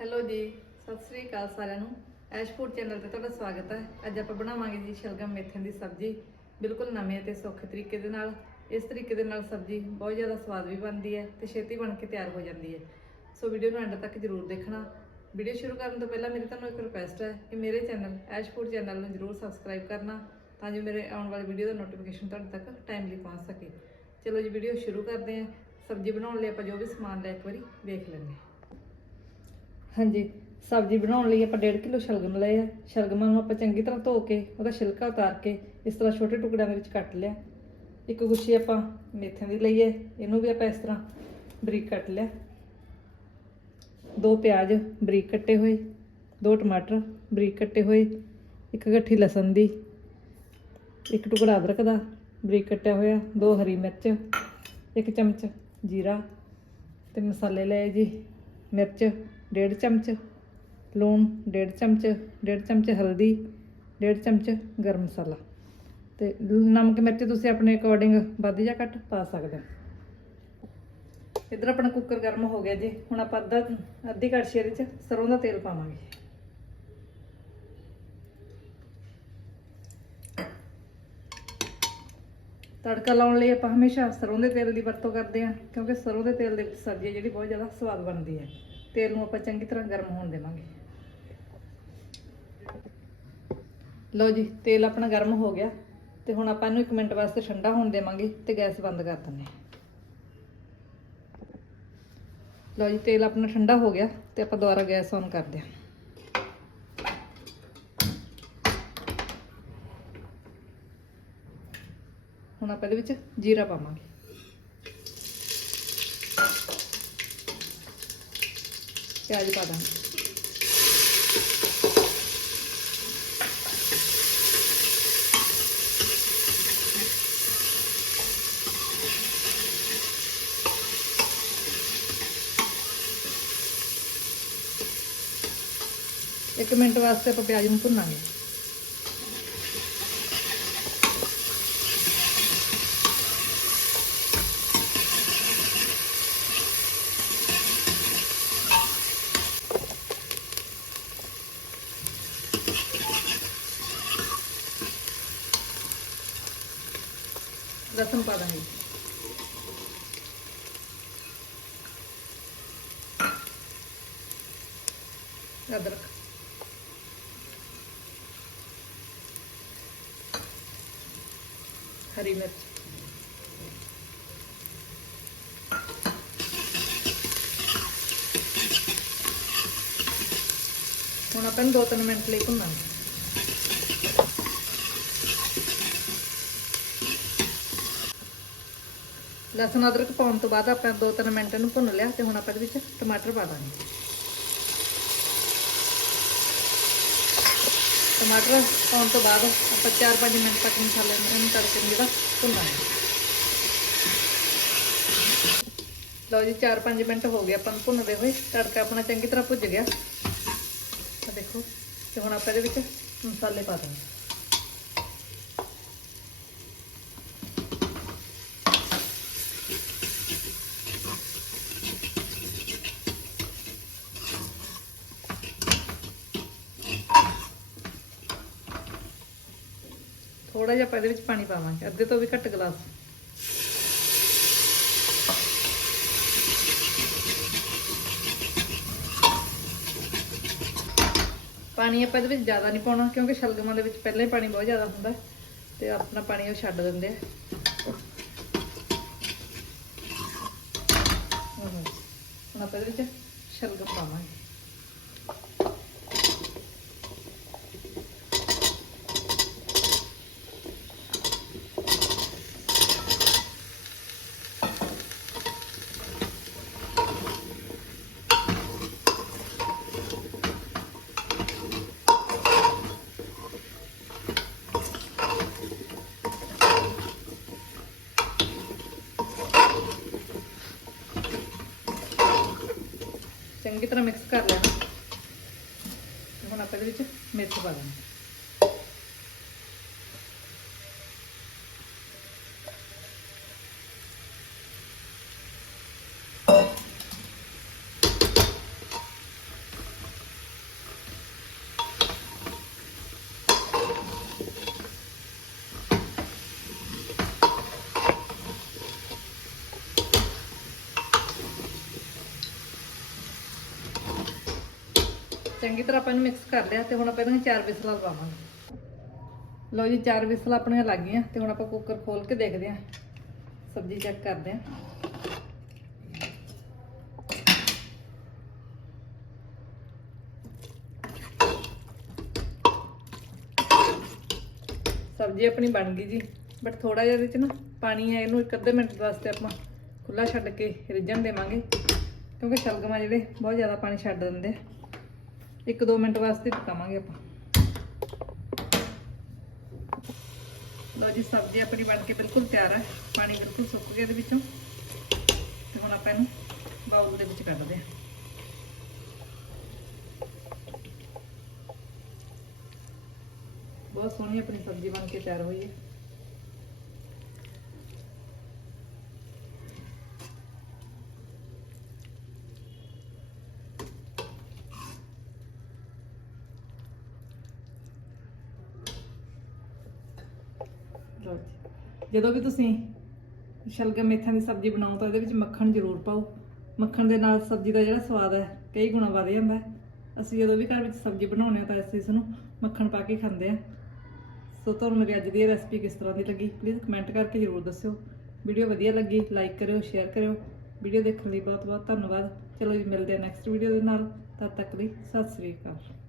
Hello ਜੀ, ਸਤਿ ਸ੍ਰੀ ਅਕਾਲ ਸਾਰਿਆਂ ਨੂੰ। ਐਸ਼ ਫੂਡ ਚੈਨਲ ਤੇ ਤੁਹਾਡਾ ਸਵਾਗਤ ਹੈ। ਅੱਜ ਆਪਾਂ ਬਣਾਵਾਂਗੇ ਜੀ ਸ਼ਲਗਮ ਮੇਥਿਆਂ ਦੀ ਸਬਜ਼ੀ। ਬਿਲਕੁਲ ਨਵੇਂ ਅਤੇ ਸੌਖੇ ਤਰੀਕੇ ਦੇ ਨਾਲ। ਇਸ ਤਰੀਕੇ ਦੇ ਨਾਲ ਸਬਜ਼ੀ ਬਹੁਤ ਜ਼ਿਆਦਾ ਸਵਾਦ ਵੀ ਬਣਦੀ ਹੈ ਤੇ ਛੇਤੀ ਬਣ ਕੇ ਤਿਆਰ ਹੋ ਜਾਂਦੀ ਹੈ। ਸੋ ਵੀਡੀਓ ਨੂੰ ਐਂਡ ਤੱਕ ਜ਼ਰੂਰ ਦੇਖਣਾ। ਵੀਡੀਓ ਸ਼ੁਰੂ ਕਰਨ ਤੋਂ ਪਹਿਲਾਂ ਮੇਰੀ ਤੁਹਾਨੂੰ ਇੱਕ ਰਿਕੁਐਸਟ ਹੈ ਕਿ ਮੇਰੇ ਚੈਨਲ ਐਸ਼ ਫੂਡ ਚੈਨਲ ਨੂੰ ਜ਼ਰੂਰ ਸਬਸਕ੍ਰਾਈਬ ਕਰਨਾ ਤਾਂ ਜੋ ਮੇਰੇ ਆਉਣ ਵਾਲੀ ਵੀਡੀਓ ਦਾ ਨੋਟੀਫਿਕੇਸ਼ਨ ਤੁਹਾਡੇ ਤੱਕ ਟਾਈਮਲੀ ਪਹੁੰਚ ਸਕੇ। ਚਲੋ ਜੀ, ਵੀਡੀਓ ਸ਼ੁਰੂ ਕਰਦੇ ਹਾਂ। ਸਬਜ਼ੀ ਬਣਾਉਣ ਲਈ ਆਪਾਂ ਜੋ ਵੀ ਸਮਾਨ ਲਿਆ ਇੱਕ ਵਾਰੀ ਵੇਖ ਲੈਂਦੇ ਹਾਂ। ਹਾਂਜੀ, ਸਬਜ਼ੀ ਬਣਾਉਣ ਲਈ ਆਪਾਂ 1.5 ਕਿਲੋ ਸ਼ਲਗਮ ਲਏ ਆ। ਸ਼ਲਗਮਾਂ ਨੂੰ ਆਪਾਂ ਚੰਗੀ ਤਰ੍ਹਾਂ ਧੋ ਕੇ, ਉਹਦਾ ਛਿਲਕਾ ਉਤਾਰ ਕੇ, ਇਸ ਤਰ੍ਹਾਂ ਛੋਟੇ ਟੁਕੜਿਆਂ ਦੇ ਵਿੱਚ ਕੱਟ ਲਿਆ। ਇੱਕ ਗੁੱਛੀ ਆਪਾਂ ਮੇਥਿਆਂ ਦੀ ਲਈ ਹੈ, ਇਹਨੂੰ ਵੀ ਆਪਾਂ ਇਸ ਤਰ੍ਹਾਂ ਬਰੀਕ ਕੱਟ ਲਿਆ। ਦੋ ਪਿਆਜ਼ ਬਰੀਕ ਕੱਟੇ ਹੋਏ, ਦੋ ਟਮਾਟਰ ਬਰੀਕ ਕੱਟੇ ਹੋਏ, ਇੱਕ ਗੱਠੀ ਲਸਣ ਦੀ, ਇੱਕ ਟੁਕੜਾ ਅਦਰਕ ਦਾ ਬਰੀਕ ਕੱਟਿਆ ਹੋਇਆ, ਦੋ ਹਰੀ ਮਿਰਚ, ਇੱਕ ਚਮਚ ਜੀਰਾ ਤੇ ਮਸਾਲੇ ਲਏ ਜੀ, ਮਿਰਚ ਡੇਢ ਚਮਚ ਲੂਣ, ਡੇਢ ਚਮਚ ਡੇਢ ਚਮਚ ਹਲਦੀ, ਡੇਢ ਚਮਚ ਗਰਮ ਮਸਾਲਾ। ਤੇ ਨਮਕ ਮਿਰਚ ਤੁਸੀਂ ਆਪਣੇ ਅਕੋਰਡਿੰਗ ਵੱਧ ਜਾਂ ਘੱਟ ਪਾ ਸਕਦੇ ਹੋ। ਇਧਰ ਆਪਣਾ ਕੁੱਕਰ ਗਰਮ ਹੋ ਗਿਆ ਜੀ। ਹੁਣ ਆਪਾਂ ਅੱਧਾ, ਅੱਧੀ ਕੜਛੀ ਇਹਦੇ ਚ ਸਰੋਂ ਦਾ ਤੇਲ ਪਾਵਾਂਗੇ। ਤੜਕਾ ਲਾਉਣ ਲਈ ਆਪਾਂ ਹਮੇਸ਼ਾ ਸਰੋਂ ਦੇ ਤੇਲ ਦੀ ਵਰਤੋਂ ਕਰਦੇ ਹਾਂ, ਕਿਉਂਕਿ ਸਰੋਂ ਦੇ ਤੇਲ ਦੇ ਵਿੱਚ ਸਬਜ਼ੀ ਹੈ ਜਿਹੜੀ ਬਹੁਤ ਜ਼ਿਆਦਾ ਸਵਾਦ ਬਣਦੀ ਹੈ। ਤੇਲ ਨੂੰ ਆਪਾਂ ਚੰਗੀ ਤਰ੍ਹਾਂ ਗਰਮ ਹੋਣ ਦੇਵਾਂਗੇ। ਲਓ ਜੀ, ਤੇਲ ਆਪਣਾ ਗਰਮ ਹੋ ਗਿਆ ਤੇ ਹੁਣ ਆਪਾਂ ਇਹਨੂੰ 1 ਮਿੰਟ ਵਾਸਤੇ ਠੰਡਾ ਹੋਣ ਦੇਵਾਂਗੇ ਤੇ ਗੈਸ ਬੰਦ ਕਰ ਦਿੰਦੇ ਲਓ ਜੀ, ਤੇਲ ਆਪਣਾ ਠੰਡਾ ਹੋ ਗਿਆ ਤੇ ਆਪਾਂ ਦੁਬਾਰਾ ਗੈਸ ਔਨ ਕਰਦੇ ਹਾਂ। ਹੁਣ ਆਪਾਂ ਇਹਦੇ ਵਿੱਚ ਜੀਰਾ ਪਾਵਾਂਗੇ। ਪਿਆਜ਼ ਪਾ ਦਾਂਗੇ ਇੱਕ ਮਿੰਟ ਵਾਸਤੇ ਆਪਾਂ ਪਿਆਜ਼ ਨੂੰ ਭੁੰਨਾਂਗੇ। ਲਸਣ ਪਾ ਦਾਂਗੇ। ਅਦਰਕ ਹਰੀ ਮਿਰਚ। ਹੁਣ ਆਪਾਂ ਨੂੰ 2-3 ਮਿੰਟ ਲਈ ਭੁੰਨਾਂਗੇ। ਲਸਣ ਅਦਰਕ ਪਾਉਣ ਤੋਂ ਬਾਅਦ ਆਪਾਂ 2-3 ਮਿੰਟ ਨੂੰ ਭੁੰਨ ਲਿਆ ਤੇ ਹੁਣ ਆਪਾਂ ਇਹਦੇ ਵਿੱਚ ਟਮਾਟਰ ਪਾ ਦਾਂਗੇ। ਟਮਾਟਰ ਪਾਉਣ ਤੋਂ ਬਾਅਦ ਆਪਾਂ 4-5 ਮਿੰਟ ਤੱਕ ਮਸਾਲੇ ਨੂੰ ਤੜਕੇ ਨੂੰ ਜਿਹੜਾ ਭੁੰਨਾਂਗੇ। ਲਓ ਜੀ 4-5 ਮਿੰਟ ਹੋ ਗਏ ਆਪਾਂ ਨੂੰ ਭੁੰਨਦੇ ਹੋਏ। ਤੜਕਾ ਆਪਣਾ ਚੰਗੀ ਤਰ੍ਹਾਂ ਭੁੱਜ ਗਿਆ। ਦੇਖੋ, ਤੇ ਹੁਣ ਆਪਾਂ ਇਹਦੇ ਵਿੱਚ ਮਸਾਲੇ ਪਾ ਦਾਂਗੇ। ਥੋੜਾ ਜਿਹਾ ਆਪਾਂ ਇਹਦੇ ਵਿੱਚ ਪਾਣੀ ਪਾਵਾਂਗੇ। ਅੱਧੇ ਤੋਂ ਵੀ ਘੱਟ ਗਲਾਸ। ਪਾਣੀ ਆਪਾਂ ਇਹਦੇ ਵਿੱਚ ਜ਼ਿਆਦਾ ਨਹੀਂ ਪਾਉਣਾ, ਕਿਉਂਕਿ ਸ਼ਲਗਮਾਂ ਦੇ ਵਿੱਚ ਪਹਿਲਾਂ ਹੀ ਪਾਣੀ ਬਹੁਤ ਜ਼ਿਆਦਾ ਹੁੰਦਾ ਤੇ ਆਪਣਾ ਪਾਣੀ ਉਹ ਛੱਡ ਦਿੰਦੇ ਆ। ਹੁਣ ਆਪਾਂ ਇਹਦੇ ਵਿੱਚ ਸ਼ਲਗਮ ਪਾਵਾਂਗੇ। ਚੰਗੀ ਤਰ੍ਹਾਂ ਮਿਕਸ ਕਰ ਲੈਣਾ। ਤੇ ਹੁਣ ਆਪਾਂ ਇਹਦੇ ਵਿੱਚ ਮਿਰਚ ਪਾ ਦਾਂਗੇ ਚੰਗੀ ਤਰ੍ਹਾਂ ਆਪਾਂ ਇਹਨੂੰ ਮਿਕਸ ਕਰ ਲਿਆ ਤੇ ਹੁਣ ਆਪਾਂ ਇਹਨੂੰ ਚਾਰ ਵਿਸਲਾਂ ਲਵਾਵਾਂਗੇ। ਲਓ ਜੀ, ਚਾਰ ਵਿਸਲਾਂ ਆਪਣੀਆਂ ਲੱਗ ਗਈਆਂ ਤੇ ਹੁਣ ਆਪਾਂ ਕੁੱਕਰ ਖੋਲ ਕੇ ਦੇਖਦੇ ਹਾਂ। ਸਬਜ਼ੀ ਚੈੱਕ ਕਰਦੇ ਹਾਂ। ਸਬਜ਼ੀ ਆਪਣੀ ਬਣ ਗਈ ਜੀ ਬਟ ਥੋੜਾ ਜਿਹਾ ਇਹਦੇ ਚ ਨਾ ਪਾਣੀ ਹੈ, ਇਹਨੂੰ ਇੱਕ ਅੱਧੇ ਮਿੰਟ ਵਾਸਤੇ ਆਪਾਂ ਖੁੱਲਾ ਛੱਡ ਕੇ ਰਿੱਝਣ ਦੇਵਾਂਗੇ, ਕਿਉਂਕਿ ਸ਼ਲਗਮਾਂ ਜਿਹੜੇ ਬਹੁਤ ਜ਼ਿਆਦਾ ਪਾਣੀ ਛੱਡ ਦਿੰਦੇ ਆ। ਇੱਕ ਦੋ ਮਿੰਟ ਵਾਸਤੇ ਪਕਾਵਾਂਗੇ ਆਪਾਂ। ਲਓ ਜੀ, ਸਬਜ਼ੀ ਆਪਣੀ ਬਣ ਕੇ ਬਿਲਕੁਲ ਤਿਆਰ ਹੈ ਪਾਣੀ ਬਿਲਕੁਲ ਸੁੱਕ ਗਿਆ ਇਹਦੇ ਵਿੱਚੋਂ। ਤੇ ਹੁਣ ਆਪਾਂ ਇਹਨੂੰ ਬਾਉਲ ਦੇ ਵਿੱਚ ਕੱਢਦੇ ਹਾਂ ਬਹੁਤ ਸੋਹਣੀ ਆਪਣੀ ਸਬਜ਼ੀ ਬਣ ਕੇ ਤਿਆਰ ਹੋਈ ਹੈ ਲਓ ਜੀ। ਜਦੋਂ ਵੀ ਤੁਸੀਂ ਸ਼ਲਗਮ ਮੇਥਾਂ ਦੀ ਸਬਜ਼ੀ ਬਣਾਓ ਤਾਂ ਇਹਦੇ ਵਿੱਚ ਮੱਖਣ ਜ਼ਰੂਰ ਪਾਓ। ਮੱਖਣ ਦੇ ਨਾਲ ਸਬਜ਼ੀ ਦਾ ਜਿਹੜਾ ਸਵਾਦ ਹੈ, ਕਈ ਗੁਣਾ ਵਧ ਜਾਂਦਾ ਹੈ। ਅਸੀਂ ਜਦੋਂ ਵੀ ਘਰ ਵਿੱਚ ਸਬਜ਼ੀ ਬਣਾਉਂਦੇ ਹਾਂ ਤਾਂ ਅਸੀਂ ਇਸ ਨੂੰ ਮੱਖਣ ਪਾ ਕੇ ਖਾਂਦੇ ਹਾਂ। ਸੋ ਤੁਹਾਨੂੰ ਮੇਰੀ ਅੱਜ ਦੀ ਇਹ ਰੈਸਪੀ ਕਿਸ ਤਰ੍ਹਾਂ ਦੀ ਲੱਗੀ ਪਲੀਜ਼ ਕਮੈਂਟ ਕਰਕੇ ਜ਼ਰੂਰ ਦੱਸਿਓ। ਵੀਡੀਓ ਵਧੀਆ ਲੱਗੀ ਲਾਈਕ ਕਰਿਓ ਸ਼ੇਅਰ ਕਰਿਓ। ਵੀਡੀਓ ਦੇਖਣ ਲਈ ਬਹੁਤ ਬਹੁਤ ਧੰਨਵਾਦ। ਚਲੋ ਜੀ, ਮਿਲਦੇ ਹਾਂ ਨੈਕਸਟ ਵੀਡੀਓ ਦੇ ਨਾਲ। ਤਦ ਤੱਕ ਲਈ ਸਤਿ ਸ੍ਰੀ ਅਕਾਲ।